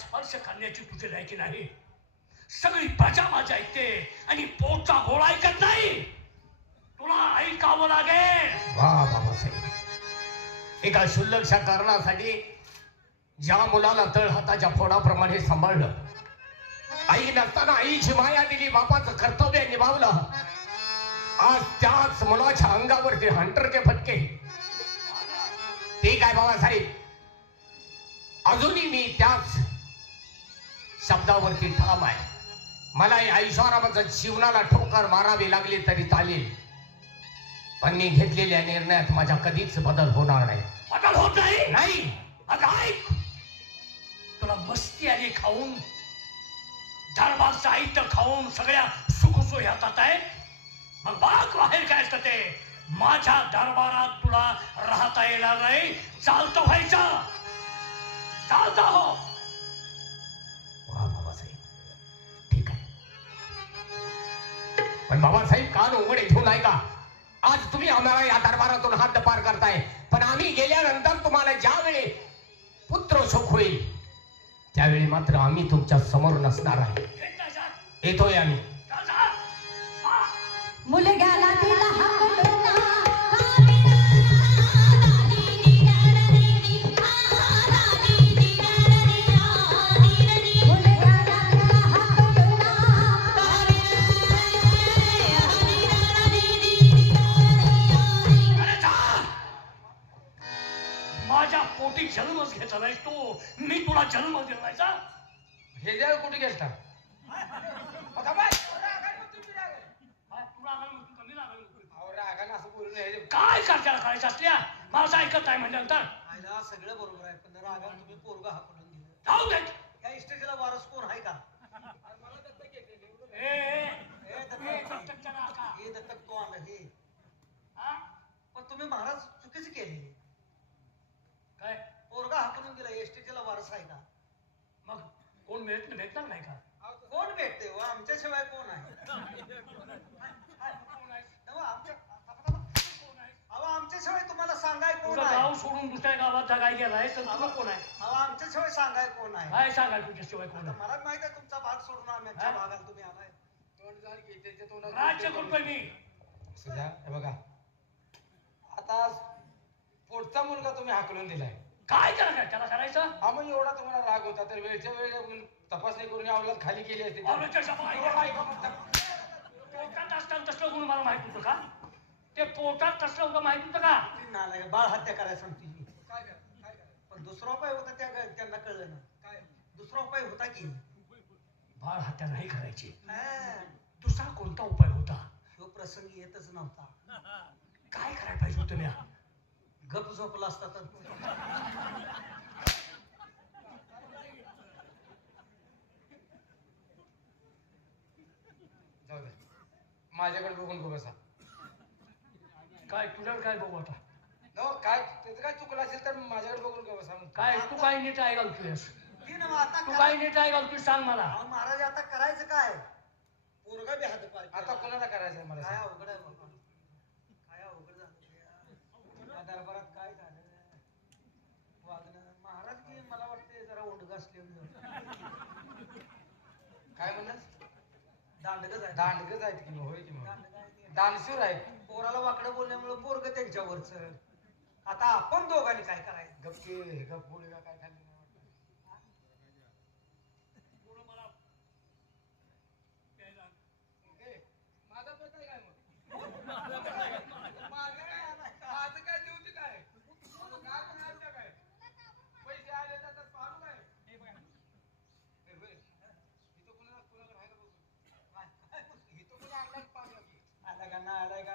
स्पर्श करण्याची तुझी लायकी नाही. सगळी प्रजा माझी ऐकते आणि पोटचा गोळा ऐकत नाही. तुला ऐकावं लागेल. वा बाबासाहेब, एका शुल्लकशा कारणासाठी ज्या मुलाला तळहाताच्या फोडाप्रमाणे सांभाळलं, आई नसताना आईची माया दिली, बापाचं कर्तव्य निभावलं, आज त्याच मुलाच्या अंगावरती हंटरचे फटके. ठीक आहे बाबासाहेब, अजूनही मी त्याच शब्दावरती ठाम आहे. मला ऐश्वरामाच्या जीवनाला ठोकर मारावी लागली तरी चालेल, पण मी घेतलेल्या निर्णयात माझ्या कधीच बदल होणार नाही. बदल होत नाही. नाही. अगं ऐक, तुला मस्ती आली खाऊन, दरबार साहित्य खाऊन सगळ्या सुखसोयी हातात आहे. मग बाक बाहेर काय असतं ते. माझ्या दरबारात तुला राहता येणार नाही. चालतं व्हायचं, चालतं हो. वा बाबासाहेब, ठीक आहे, पण बाबासाहेब कान उघडे ठेवून आहे का? आज तुम्ही आम्हाला या दरबारातून हात पार करताय, पण आम्ही गेल्यानंतर तुम्हाला ज्यावेळी पुत्र सुख होईल त्यावेळी मात्र आम्ही तुमच्या समोर नसणार आहे. येतोय आम्ही. मुलग्याला दिला हाकलून माझ्या पोटी जन्मच घेतला नाहीस तू. मी तुला जन्म दिलायचा. हे जर कुठे गेलता? काय करत्याला करायचं असल्या माझं ऐकत आहे म्हटल्यानंतर. सगळं बरोबर आहे, पण रागात तुम्ही पोरगा हाकलून दिलं. जाऊ दे. या इस्टेटीला वारस कोण आहे का? हे दत्तक तो आला हे. पण तुम्ही महाराज चुकीचे केले. काय पोरगा हाकलून दिला, इस्टेटीला वारस आहे का? मग कोण भेटणार नाही का? कोण भेटते व आमच्याशिवाय कोण आहे? आमच्याशिवाय तुम्हाला सांगाय कोण तुझं आहे? गाव सोडून दुसऱ्या गावात जगाय गेलाय तर तुला कोण आहे? आमच्याशिवाय सांगाय कोण आहे? काय सांगाय तुझ्याशिवाय कोण आहे? मला माहित आहे तुमचा भाग सोडून आमच्या भागाला तुम्ही आलाय. राज्य करतोय मी. सुद्धा हे बघा, आता पोटचा मुलगा तुम्ही हाकलून दिलाय. काय करा त्याला करायचं? हा मग एवढा तुम्हाला राग होता तर वेळच्या वेळी आपण तपासणी करून या अवलाद खाली केली असते. आवडीच्या सभा पोटात असताना तसलं गुण मला माहित होतं का? ते पोटात तसलं होतं माहित होतं का? ती नालायक बाळ हत्या करायला सांगते मी. पण दुसरा उपाय होता त्यांना कळलं ना. दुसरा उपाय होता की बाळ हत्या नाही करायची. हा, दुसरा कोणता उपाय होता? ह्यो प्रसंग येतच नव्हता. काय करायला पाहिजे होतं? म्या गप झोपला असता तर. जाऊ दे, माझ्याकडे बघून गो बसा. काय तुझ्याकडे काय बघू आता? नो काय त्याचं काय चुकलं असेल तर माझ्याकडे बघून गो बसा. काय तू काय नीट आहे घालतोयस? आता तू काय नीट आहे घालतोय सांग मला. महाराज आता करायचं काय? पोरगा बी हात पार आता कोणाला करायचं मला काय सांग. अवघड आहे बाबा, काय अवघड झालं या दरबारात. काय झालं वागणं महाराज की मला वाटते जरा ओंडग असले. काय म्हणलं? दांडगच आहे. दांडगच आहेत की मग. होय की मग दांडग आहे. दानशूर आहेत. पोराला वाकडं बोलल्यामुळे पोरग त्यांच्यावरच. आता आपण दोघांनी काय करायचं? गप्पी गप गोळी काय खाल्ली नाही वाटतं. माझा पेता काय मग? माझं काय देऊ काय? काय म्हणायचं काय? पैसे आले तर पाहू काय? इथं कुणाकडे आहे का बघू? इथं कुणा आणला पाहू की? आला का ना आलाय का?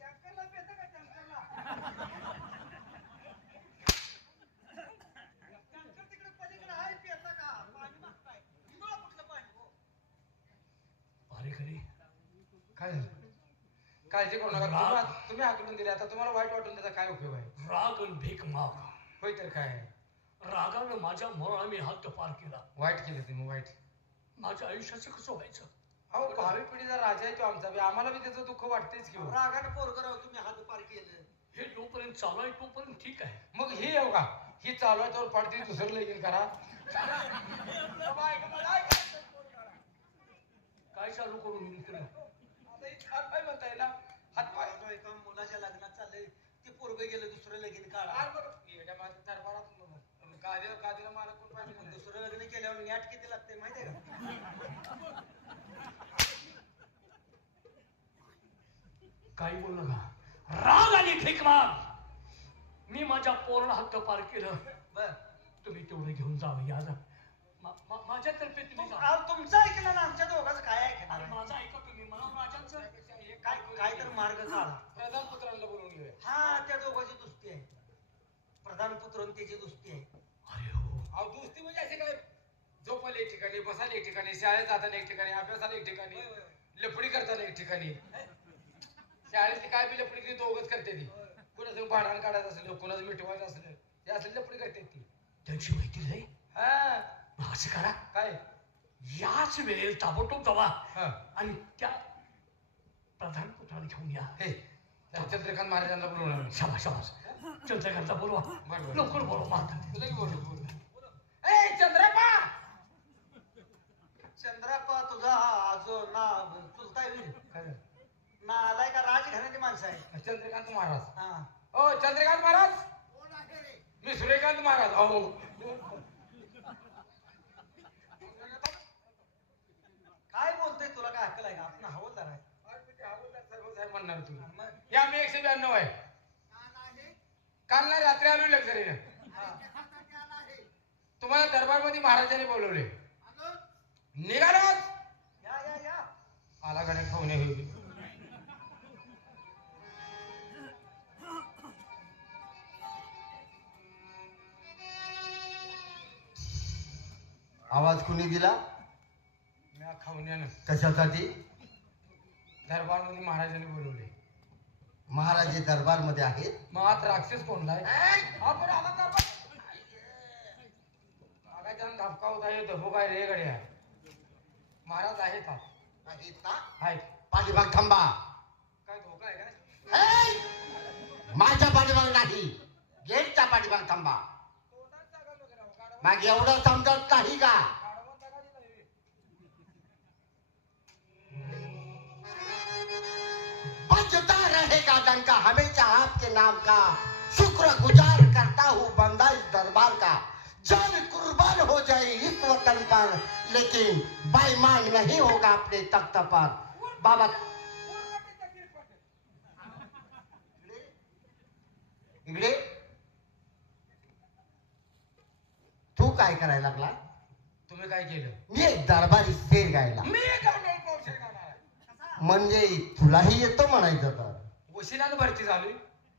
टँकरला पेता का टँकरला? टँकर तिकडे पलीकडे आहे पेता का? पाणी मागताय. हिंदुळा कुठलं पाणी हो? अरे खरी काय झालं? काळजी करू नका. तुम्ही हाकलून दिले, आता तुम्हाला वाईट वाटून त्याचा काय उपयोग आहे? राग आणि भीक माग. होय तर काय? रागानं माझ्या मरणाने हात पार केला. वाईट केलं तुम्ही वाईट. माझ्या आयुष्याचं कसं व्हायचं? अहो भावी पिढीचा राजा आहे तो आमचा बी. आम्हाला बी त्याचं दुःख वाटतेच की हो. रागानं पोरग राव तुम्ही हात पार केलं. हे जोपर्यंत चालू आहे तोपर्यंत ठीक आहे. मग हे हो का, ही चालू आहे तर पडते दुसरं लगीन करा. काय चालू करून इकडे आता ही हातपाय म्हणताय ना, हातपाय एका मुलाच्या लग्नात चाललंय ते पोरग गेलं दुसरं लगीन काढा. येड्या माझ्या दरबारात काजला मला कोण पाहिजे. दुसरं लग्न केल्यावर नॅट किती लागते माहितीये का? काही बोलू नका. राग आणि भीक माग. मी माझ्या पूर्ण हक्क पार केलं. बर तुम्ही तेवढं घेऊन जावं या जा. माझ्यातर्फे तुम्ही जा. तुमचं ऐकलं ना, आमच्या दोघांचं काय ऐकणार आणि आहे? माझं ऐका तुम्ही. मला राजांचं काय तर मार्ग काढा. प्रधान पुत्रांना बोलवून घेऊया. हा त्या दोघांची दुस्ती आहे. प्रधान पुत्र आणि त्याची दुस्ती आहे. अरे हो. अहो दुस्ती म्हणजे असे काय, झोपायला एक ठिकाणी, बसायला एक ठिकाणी, शाळेत जाताना एक ठिकाणी, अभ्यासाला एक ठिकाणी, लफडी करताना एक ठिकाणी. शाळेत काय बी लफडी दोघच करते ती. कुणाचं भांडण काढायचं असलं, कुणाचं मिटवायचं असलं, ते असले लफडी करते ती. त्यांची माहिती नाही. हा मग असं करा. काय याच वेळेला ताबडतोब जावा हा आणि त्या प्रधान पुत्राला घेऊन या. हे चंद्रकांत महाराजांना बोलवणार. शाबास शाबास. चंद्रकांतला बोलवा. बरोबर. लवकर बोलवा. तुला की बोलू बोल. ए चंद्रपा, चंद्रपा तुझा आजो ना चुलता येईल ना, आलाय का राजघराण्याची माणसं आहे. चंद्रकांत महाराज. हा ओ चंद्रकांत महाराज. मी सूर्यकांत महाराज. अहो काय बोलतोय, तुला काय अक्कल आहे का? आपण हवलदार आहे. हवलदार साहेब म्हणणार तू. या मी 192 आहे. काल नाही रात्री आलो लक्झरीला. तुम्हाला दरबारमध्ये महाराजांनी बोलवले. निघालो. या या या. आला गाड्या खाऊन होईल. आवाज कुणी दिला? मी खाऊन कशासाठी? दरबारमध्ये महाराजांनी बोलवले. महाराज हे दरबार मध्ये आहेत. मग आता राक्षस कोणला धपका होता हे धबू काय रे गड्या. महाराज आहेत आहेत. पाठीमाग थांबा. काय धोका आहे काय? माझ्या पाठीमाग नाही, गेटच्या पाठीमाग थांबा. मग एवढं समजत नाही का? बजता रहेगा डंका हमेशा आपके नाम का, शुक्र गुजार करता हूँ बंदा इस दरबार का. जान कुर्बान हो जाए इस वतन पर, लेकिन बेईमान नहीं होगा अपने तख्त पर. बाबा इकडे तू काय करायला लागला? तुम्ही काय केलं? मी एक दरबारी शेर गायला. मी म्हणजे तुलाही येतो म्हणायचं तर? वशिलानं भरती झाली.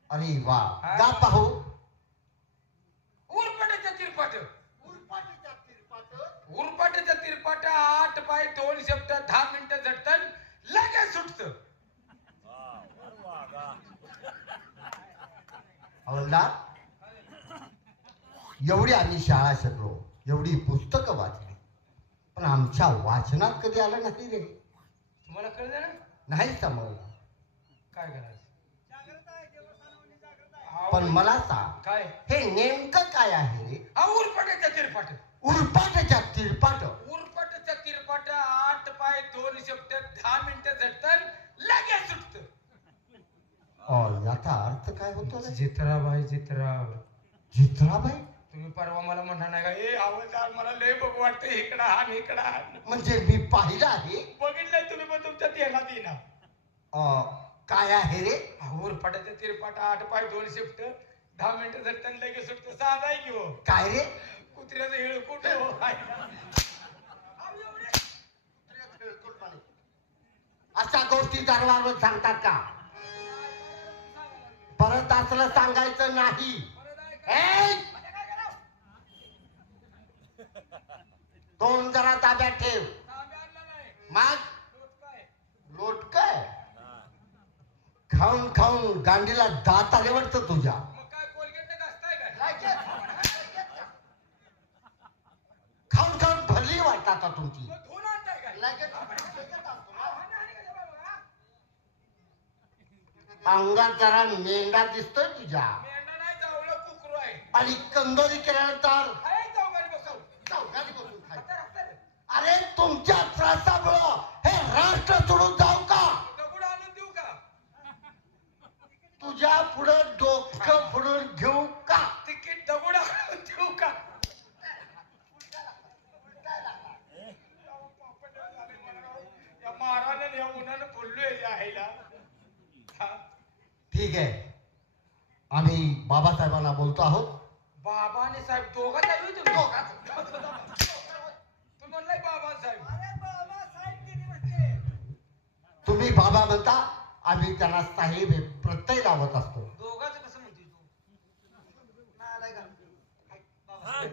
अरे वा, गा पाहू. उरपाट्याच्या तिरपाट. उरपाट्याच्या तिरपाट 8 पाय 2 शब्द 10 मिनिटं झटतन लगेच सुटत. हवलदार, एवढी आम्ही शाळा शिकलो, एवढी पुस्तकं वाचली, पण आमच्या वाचनात कधी आलं नाही रे. तुम्हाला कळलं ना? नाही समजलं. काय करायचं? पण मला सांग, काय हे नेमकं काय आहे रे? उरपाट्याच्या तिरपाट. उरपाटाच्या तिरपाट. उरपाट्याच्या तिरपाट 8 पाय 2 शब्द 10 मिनिटं झटतन लगेच सुटत. याचा अर्थ काय होतो रे? जित्राबाई जित्राव. जित्राबाई? तुम्ही परवा मला म्हणणार नाही का, ए हवलदार मला लय बघू वाटतं इकडं आण इकडं आण. म्हणजे मी पाहिलं आहे. बघितलंय तुम्ही, पण तुमच्या तेलात येईना. काय आहे रे? उरपाट्याच्या तिरपाट 8 पाय 2 शब्द 10 मिनिटं झटतन लगेच सुटत. साधा आहे की हो? काय रे? कुत्र्याचं हिळ कुठे हो? अशा गोष्टी दरबारवर सांगतात का? परत असलं सांगायचं नाही. तोंड जरा ताब्यात ठेव. मग लोट काय खाऊन खाऊन गांडीला दात आले वाटतं तुझ्या. खाऊन खाऊन भरली वाटत आता तुमची. अंगात जरा मेंढा दिसतोय तुझ्या. आणि कंदोरी केल्यानंतर आहे चौघांनी बसव. चौघांनी बसून खायचं. हत्यार, हत्यार. अरे तुमच्या त्रासामुळं हे राष्ट्र सोडून जाऊ का? दगड आणून देऊ का? तुझ्या पुढं डोकं फोडून घेऊ का? तिकीट दगड आणून देऊ का? या मारानं या उन्हानं बोललोय या आईला. हा? ठीक आहे, आम्ही बाबासाहेबांना बोलतो आहोत. बाबा आणि साहेब दोघात आहे होय तुम्ही? तू म्हणलाय बाबासाहेब. तुम्ही बाबा म्हणता, आम्ही त्यांना साहेब हे प्रत्यय लावत असतो. दोघाचं कसं म्हणतोय तू? नालायक आहे. बाबासाहेब.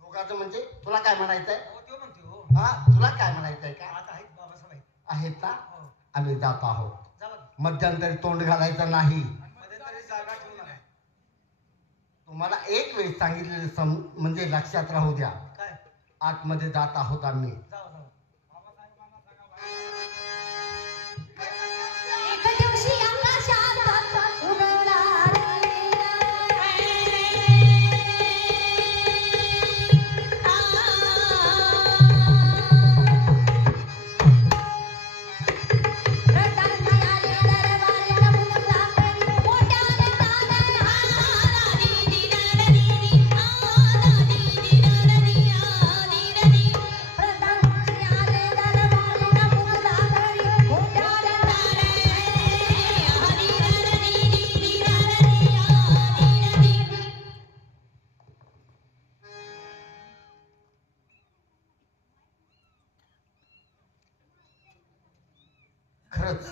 दोघांचं म्हणजे तुला काय म्हणायचंय? हो, त्यो म्हणतोय हो. हा, तुला काय म्हणायचंय का? आता आहेत बाबासाहेब आहेत. आहेत ना? हो. आम्ही जात आहोत. जावा. मध्यंतरी तोंड घालायचं नाही. मध्यंतरी जागा ठेवू नका. तुम्हाला एक वेळ सांगितलेलं म्हणजे लक्षात राहू द्या. काय? आतमध्ये जात आहोत आम्ही. जावा जावा. एक दिवशी आकाशात उडवला खरंच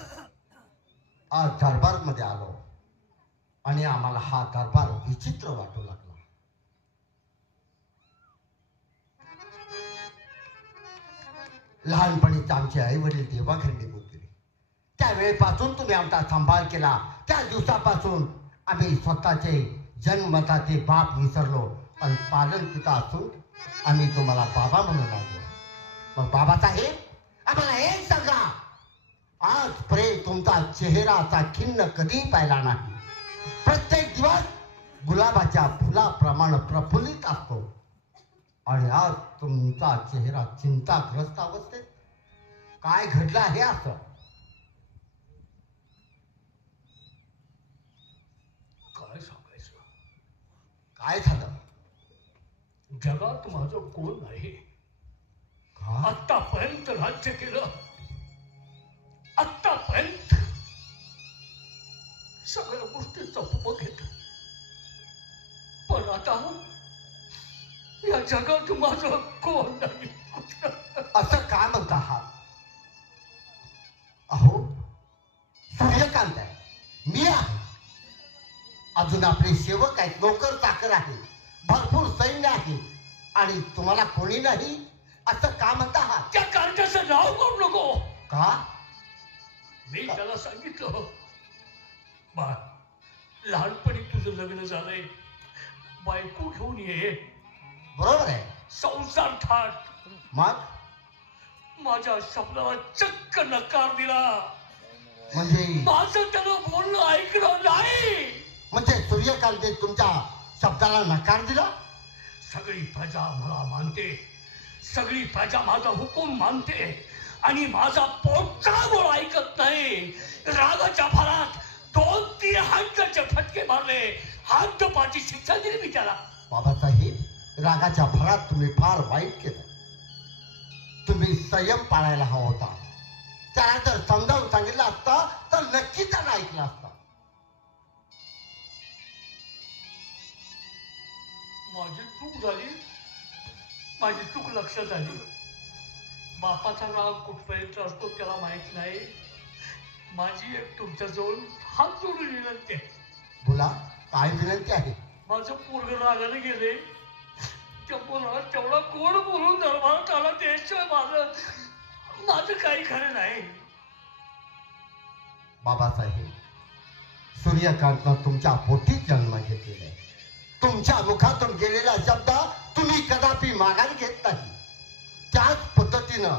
आज दरबार मध्ये आलो आणि आम्हाला हा दरबार विचित्र वाटू लागला. लहानपणीच आमचे आई वडील देवाघरी निघून गेले. त्यावेळेपासून तुम्ही आमचा सांभाळ केला. त्या दिवसापासून आम्ही स्वतःचे जन्मदाते बाप विसरलो आणि पालन पिता असून आम्ही तुम्हाला बाबा म्हणू लागलो. मग बाबासाहेब, आम्हाला हे सांगा, आजपर्यंत तुमचा चेहरा असा खिन्न कधी पाहिला नाही. प्रत्येक दिवस गुलाबाच्या फुलाप्रमाणे प्रफुल्लित असतो आणि आज तुमचा चेहरा चिंताग्रस्त अवस्थेत. काय घडलं आहे असं? काय सांगायचं? काय झालं? जगात माझं कोण नाही. का? आतापर्यंत राज्य केलं, आतापर्यंत सगळ्या गोष्टीचा उपभोग घेतला, पण आता या जगात माझं कोण नाही. असं काय म्हणता आहात? अहो, सूर्यकांत आहे, मी आहे, अजून आपले सेवक आहेत, नोकर चाकर आहे, भरपूर सैन्य आहे आणि तुम्हाला कोणी नाही असं का म्हणता आहात? त्या कार्टाचं नाव करू नको. का? मी त्याला सांगितलं, बा लहानपणी तुझं लग्न झालंय, बायको घेऊन ये, बरोबर आहे. संसार थाट. मग माझ्या शब्दाला चक्क नकार दिला. म्हणजे माझं त्यानं बोलणं ऐकलं नाही. म्हणजे सूर्यकांतने तुमच्या शब्दाला नकार दिला? सगळी प्रजा मला मानते, सगळी प्रजा माझा हुकूम मानते आणि माझा पोटचा बोल ऐकत नाही. रागाच्या भरात 2-3 हद्दचे फटके मारले, हद्दपाची शिक्षा दिली मी त्याला. बाबासाहेब, रागाच्या भरात तुम्ही फार वाईट केलं. तुम्ही संयम पाळायला हवा होता. त्याला जर समजावून सांगितलं असतं तर नक्की त्याला ऐकलं असतं. माझी चूक झाली, माझी चूक लक्षात आली. बापाचा राग कुठपर्यंत असतो त्याला माहित नाही. माझी एक तुमच्याजवळ हात जोडून विनंती आहे. बोला, काय विनंती आहे? माझं पोरग रागाने गेले, त्या पोराला तेवढा कोण बोलून दरबारात आला त्याशिवाय माझं काही खरं नाही. बाबासाहेब, सूर्यकांतनं तुमच्या पोटी जन्म घेतलेला आहे. तुमच्या मुखातून गेलेला शब्द तुम्ही कदापि माघार घेत नाही. त्याच पद्धतीनं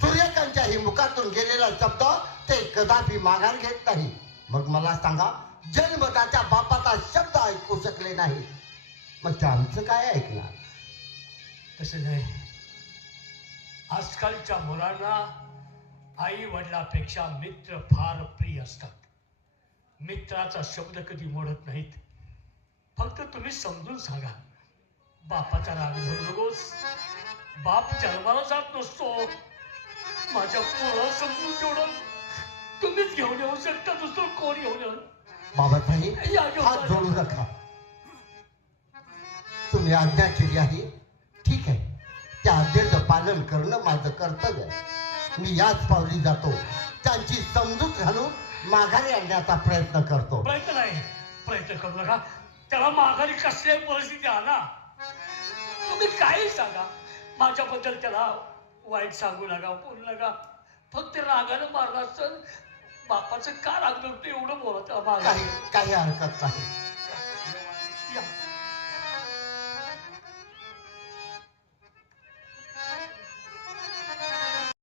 सूर्यकांतच्याही मुखातून गेलेला शब्द ते कदापि माघार घेत नाही. मग मला सांगा, जन्मदात्या बापाचा शब्द ऐकू शकले नाही मग ते आमचं काय ऐकणार? तसं नाही. आजकालच्या मुलांना आई वडिलापेक्षा मित्र फार प्रिय असतात. मित्राचा शब्द कधी मोडत नाहीत. फक्त तुम्ही समजून सांगा. बापाचा राग धरू नकोस. बाप जन्माला जात नसतो. माझ्या पोराला समजून तेवढं तुम्हीच घेऊन येऊ शकता. दुसरं कोण घेऊन येऊ? बाबासाहेब या घेऊन हात जा. जोडू नका. तुम्ही आज्ञा केली आहे, ठीक आहे. त्या आज्ञेचं पालन करणं माझं कर्तव्य आहे. मी याच पावली जातो. त्यांची समजूत घालून माघारी आणण्याचा प्रयत्न करतो. प्रयत्न नाही. प्रयत्न करू नका. त्याला माघारी कसल्याही परिस्थिती आणा. तुम्ही काही सांगा. माझ्याबद्दल त्याला वाईट सांगू नका, बोलू नका. फक्त रागानं मारला असेल. बापाचं का राग धरतो एवढं बोला त्याला माघारी. काही हरकत नाही.